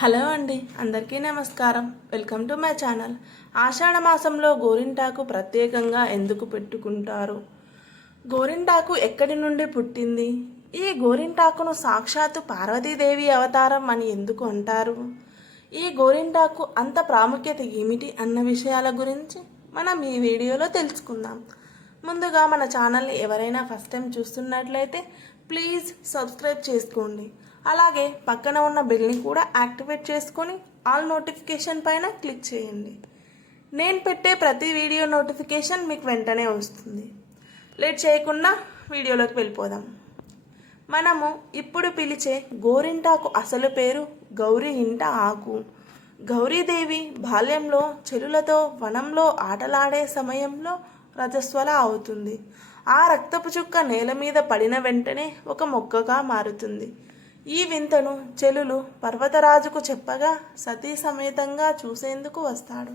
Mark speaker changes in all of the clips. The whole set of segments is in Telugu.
Speaker 1: హలో అండి అందరికీ నమస్కారం. Welcome to my channel. ఆషాఢ మాసంలో గోరింటాకు ప్రత్యేకంగా ఎందుకు పెట్టుకుంటారు? గోరింటాకు ఎక్కడి నుండి పుట్టింది? ఈ గోరింటాకును సాక్షాత్తు పార్వతీదేవి అవతారం అని ఎందుకు అంటారు? ఈ గోరింటాకు అంత ప్రాముఖ్యత ఏమిటి అన్న విషయాల గురించి మనం ఈ వీడియోలో తెలుసుకుందాం. ముందుగా మన ఛానల్ని ఎవరైనా ఫస్ట్ టైం చూస్తున్నట్లయితే ప్లీజ్ సబ్స్క్రైబ్ చేసుకోండి. అలాగే పక్కన ఉన్న బిల్ని కూడా యాక్టివేట్ చేసుకొని ఆల్ నోటిఫికేషన్ పైన క్లిక్ చేయండి. నేను పెట్టే ప్రతి వీడియో నోటిఫికేషన్ మీకు వెంటనే వస్తుంది. లేట్ చేయకుండా వీడియోలోకి వెళ్ళిపోదాం. మనము ఇప్పుడు పిలిచే గోరింటాకు అసలు పేరు గౌరీ ఇంట ఆకు. గౌరీదేవి బాల్యంలో చెలులతో వనంలో ఆటలాడే సమయంలో రజస్వల అవుతుంది. ఆ రక్తపు చుక్క నేల మీద పడిన వెంటనే ఒక మొక్కగా మారుతుంది. ఈ వింతను చెలులు పర్వతరాజుకు చెప్పగా సతీ సమేతంగా చూసేందుకు వస్తాడు.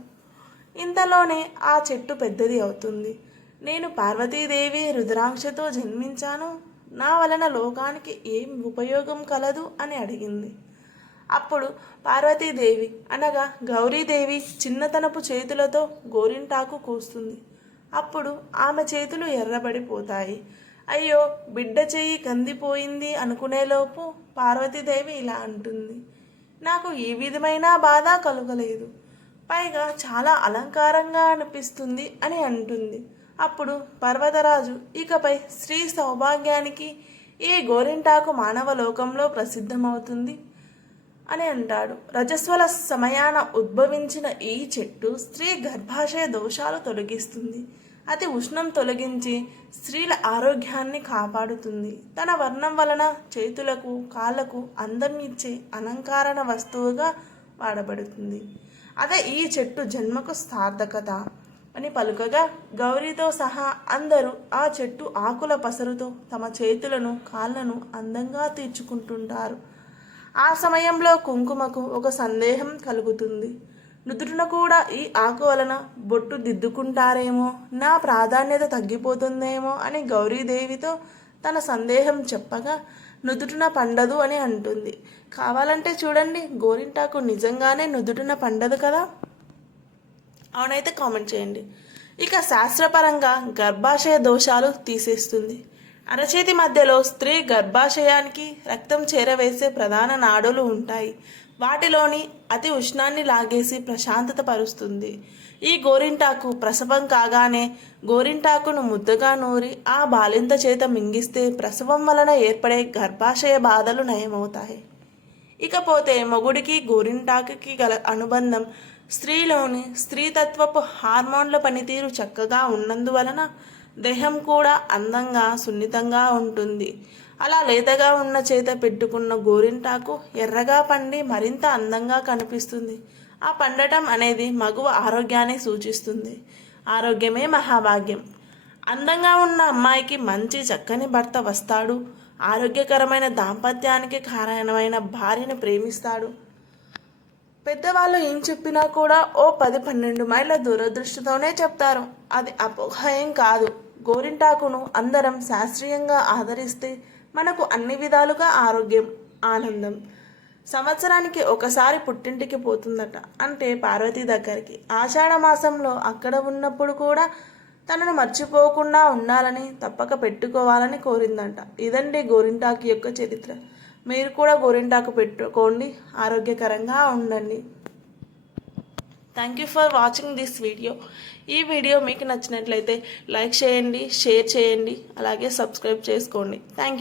Speaker 1: ఇంతలోనే ఆ చెట్టు పెద్దది అవుతుంది. నేను పార్వతీదేవి రుద్రాంక్షతో జన్మించాను. నా వలన లోకానికి ఏం ఉపయోగం కలదు అని అడిగింది. అప్పుడు పార్వతీదేవి అనగా గౌరీదేవి చిన్నతనపు చేతులతో గోరింటాకు కూస్తుంది. అప్పుడు ఆమె చేతులు ఎర్రబడిపోతాయి. అయ్యో బిడ్డ చెయ్యి కందిపోయింది అనుకునేలోపు పార్వతీదేవి ఇలా అంటుంది. నాకు ఏ విధమైన బాధ కలుగలేదు. పైగా చాలా అలంకారంగా అనిపిస్తుంది అని అంటుంది. అప్పుడు పర్వతరాజు ఇకపై స్త్రీ సౌభాగ్యానికి ఈ గోరింటాకు మానవ లోకంలో ప్రసిద్ధమవుతుంది అని అంటాడు. రజస్వల సమయాన ఉద్భవించిన ఈ చెట్టు స్త్రీ గర్భాశయ దోషాలు తొలగిస్తుంది. అతి ఉష్ణం తొలగించి స్త్రీల ఆరోగ్యాన్ని కాపాడుతుంది. తన వర్ణం వలన చేతులకు కాళ్ళకు అందం ఇచ్చే అలంకారణ వస్తువుగా వాడబడుతుంది. అదే ఈ చెట్టు జన్మకు సార్థకత. అని పలుకగా గౌరీతో సహా అందరూ ఆ చెట్టు ఆకుల పసరుతో తమ చేతులను కాళ్ళను అందంగా తీర్చుకుంటుంటారు. ఆ సమయంలో కుంకుమకు ఒక సందేహం కలుగుతుంది. నుదుటిన కూడా ఈ ఆకు వలన బొట్టు దిద్దుకుంటారేమో నా ప్రాధాన్యత తగ్గిపోతుందేమో అని గౌరీదేవితో తన సందేహం చెప్పగా నుదుటిన పండదు అని అంటుంది. కావాలంటే చూడండి గోరింటాకు నిజంగానే నుదుటిన పండదు కదా? అవునైతే కామెంట్ చేయండి. ఇక శాస్త్రపరంగా గర్భాశయ దోషాలు తీసేస్తుంది. అరచేతి మధ్యలో స్త్రీ గర్భాశయానికి రక్తం చేరవేసే ప్రధాన నాడులు ఉంటాయి. వాటిలోని అతి ఉష్ణాన్ని లాగేసి ప్రశాంతత పరుస్తుంది. ఈ గోరింటాకు ప్రసవం కాగానే గోరింటాకును ముద్దగా నూరి ఆ బాలింత చేత మింగిస్తే ప్రసవం వలన ఏర్పడే గర్భాశయ బాధలు నయమవుతాయి. ఇకపోతే మొగుడికి గోరింటాకుకి గల అనుబంధం స్త్రీలోని స్త్రీతత్వపు హార్మోన్ల పనితీరు చక్కగా ఉన్నందువలన దేహం కూడా అందంగా సున్నితంగా ఉంటుంది. అలా లేతగా ఉన్న చేత పెట్టుకున్న గోరింటాకు ఎర్రగా పండి మరింత అందంగా కనిపిస్తుంది. ఆ పండటం అనేది మగువ ఆరోగ్యాన్ని సూచిస్తుంది. ఆరోగ్యమే మహాభాగ్యం. అందంగా ఉన్న అమ్మాయికి మంచి చక్కని భర్త వస్తాడు. ఆరోగ్యకరమైన దాంపత్యానికి కారణమైన భార్యను ప్రేమిస్తాడు. పెద్దవాళ్ళు ఏం చెప్పినా కూడా ఓ పది పన్నెండు మైళ్ళ దూరదృష్టితోనే చెప్తారు. అది అపహయం కాదు. గోరింటాకును అందరం శాస్త్రీయంగా ఆదరిస్తే మనకు అన్ని విధాలుగా ఆరోగ్యం ఆనందం. సంవత్సరానికి ఒకసారి పుట్టింటికి పోతుందట. అంటే పార్వతి దగ్గరికి. ఆషాఢ మాసంలో అక్కడ ఉన్నప్పుడు కూడా తనను మర్చిపోకుండా ఉండాలని తప్పక పెట్టుకోవాలని కోరిందంట. ఇదండి గోరింటాకు యొక్క చరిత్ర. మీరు కూడా గోరింటాకు పెట్టుకోండి. ఆరోగ్యకరంగా ఉండండి. Thank you for watching this video ఈ వీడియో మీకు నచ్చినట్లయితే లైక్ చేయండి షేర్ చేయండి అలాగే సబ్స్క్రైబ్ చేసుకోండి. Thank you